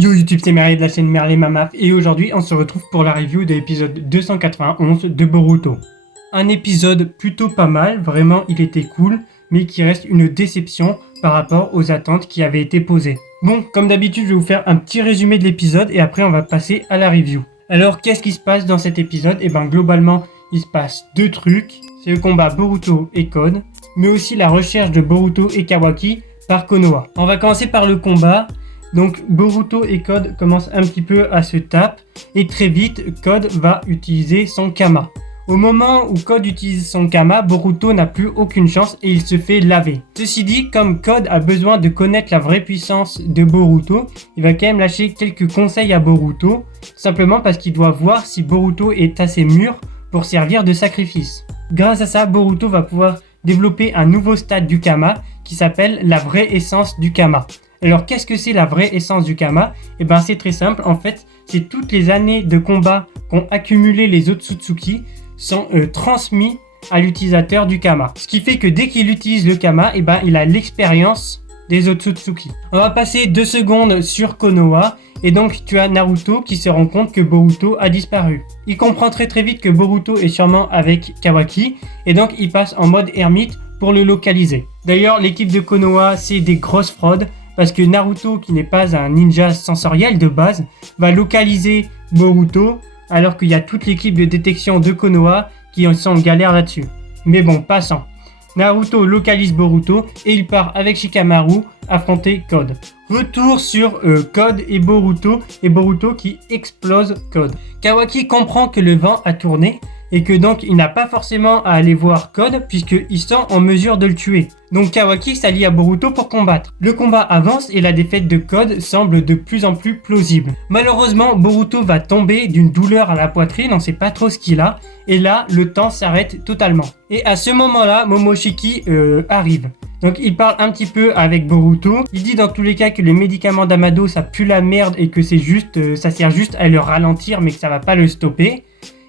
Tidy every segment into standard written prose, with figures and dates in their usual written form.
Yo YouTube, c'est Merlin de la chaîne Merlin Mamaf et aujourd'hui on se retrouve pour la review de l'épisode 291 de Boruto. Un épisode plutôt pas mal, vraiment il était cool, mais qui reste une déception par rapport aux attentes qui avaient été posées. Bon, comme d'habitude je vais vous faire un petit résumé de l'épisode et après on va passer à la review. Alors qu'est-ce qui se passe dans cet épisode? Et ben globalement il se passe deux trucs, c'est le combat Boruto et Code, mais aussi la recherche de Boruto et Kawaki par Konoha. On va commencer par le combat. Donc Boruto et Code commencent un petit peu à se taper et très vite Code va utiliser son Kama. Au moment où Code utilise son Kama, Boruto n'a plus aucune chance et il se fait laver. Ceci dit, comme Code a besoin de connaître la vraie puissance de Boruto, il va quand même lâcher quelques conseils à Boruto, simplement parce qu'il doit voir si Boruto est assez mûr pour servir de sacrifice. Grâce à ça, Boruto va pouvoir développer un nouveau stade du Kama qui s'appelle la vraie essence du Kama. Alors qu'est-ce que c'est la vraie essence du Kama? Et ben c'est très simple, en fait c'est toutes les années de combat qu'ont accumulé les Otsutsuki sont transmis à l'utilisateur du Kama. Ce qui fait que dès qu'il utilise le Kama, et ben il a l'expérience des Otsutsuki. On va passer 2 secondes sur Konoha et donc tu as Naruto qui se rend compte que Boruto a disparu. Il comprend très vite que Boruto est sûrement avec Kawaki et donc il passe en mode ermite pour le localiser. D'ailleurs l'équipe de Konoha c'est des grosses fraudes. Parce que Naruto, qui n'est pas un ninja sensoriel de base, va localiser Boruto, alors qu'il y a toute l'équipe de détection de Konoha qui sont en galère là-dessus. Mais bon, passons. Naruto localise Boruto et il part avec Shikamaru affronter Code. Retour sur Code et Boruto qui explose Code. Kawaki comprend que le vent a tourné et que donc il n'a pas forcément à aller voir Code puisqu'ils sont en mesure de le tuer. Donc Kawaki s'allie à Boruto pour combattre. Le combat avance et la défaite de Code semble de plus en plus plausible. Malheureusement, Boruto va tomber d'une douleur à la poitrine, on ne sait pas trop ce qu'il a, et là, le temps s'arrête totalement. Et à ce moment-là, Momoshiki arrive. Donc il parle un petit peu avec Boruto, il dit dans tous les cas que les médicaments d'Amado ça pue la merde et que c'est juste, ça sert juste à le ralentir mais que ça va pas le stopper.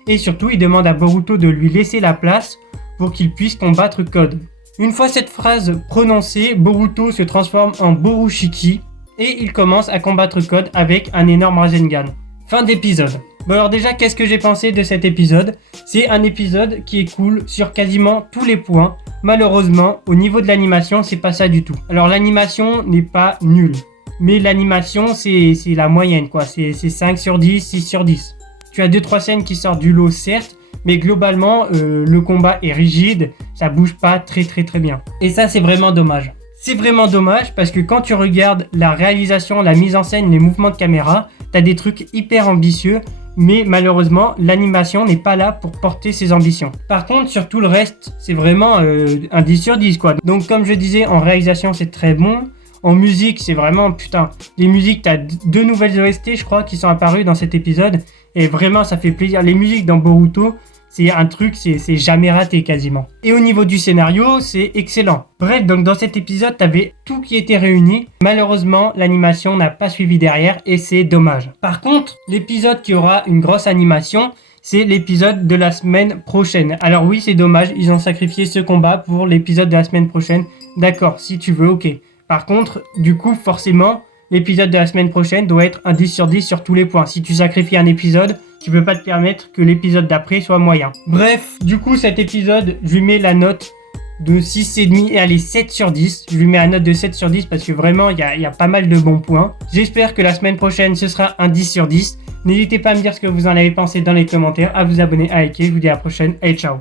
Et surtout, il demande à Boruto de lui laisser la place pour qu'il puisse combattre Code. Une fois cette phrase prononcée, Boruto se transforme en Borushiki et il commence à combattre Code avec un énorme Rasengan. Fin d'épisode. Bon alors déjà, qu'est-ce que j'ai pensé de cet épisode? C'est un épisode qui est cool sur quasiment tous les points. Malheureusement, au niveau de l'animation, c'est pas ça du tout. Alors l'animation n'est pas nulle, mais l'animation c'est la moyenne quoi, c'est 5 sur 10, 6 sur 10. Tu as 2-3 scènes qui sortent du lot certes, mais globalement le combat est rigide, ça bouge pas très bien. Et ça c'est vraiment dommage. C'est vraiment dommage parce que quand tu regardes la réalisation, la mise en scène, les mouvements de caméra, t'as des trucs hyper ambitieux, mais malheureusement l'animation n'est pas là pour porter ses ambitions. Par contre sur tout le reste, c'est vraiment un 10 sur 10 quoi. Donc comme je disais, en réalisation c'est très bon. En musique, c'est vraiment, putain, les musiques, t'as 2 nouvelles OST, je crois, qui sont apparues dans cet épisode. Et vraiment, ça fait plaisir. Les musiques dans Boruto, c'est un truc, c'est jamais raté quasiment. Et au niveau du scénario, c'est excellent. Bref, donc dans cet épisode, t'avais tout qui était réuni. Malheureusement, l'animation n'a pas suivi derrière et c'est dommage. Par contre, l'épisode qui aura une grosse animation, c'est l'épisode de la semaine prochaine. Alors oui, c'est dommage, ils ont sacrifié ce combat pour l'épisode de la semaine prochaine. D'accord, si tu veux, ok. Par contre, du coup, forcément, l'épisode de la semaine prochaine doit être un 10 sur 10 sur tous les points. Si tu sacrifies un épisode, tu peux pas te permettre que l'épisode d'après soit moyen. Bref, du coup, cet épisode, je lui mets la note de 6,5 et allez, 7 sur 10. Je lui mets la note de 7 sur 10 parce que vraiment, il y a pas mal de bons points. J'espère que la semaine prochaine, ce sera un 10 sur 10. N'hésitez pas à me dire ce que vous en avez pensé dans les commentaires, à vous abonner, à liker. Je vous dis à la prochaine. Allez, ciao.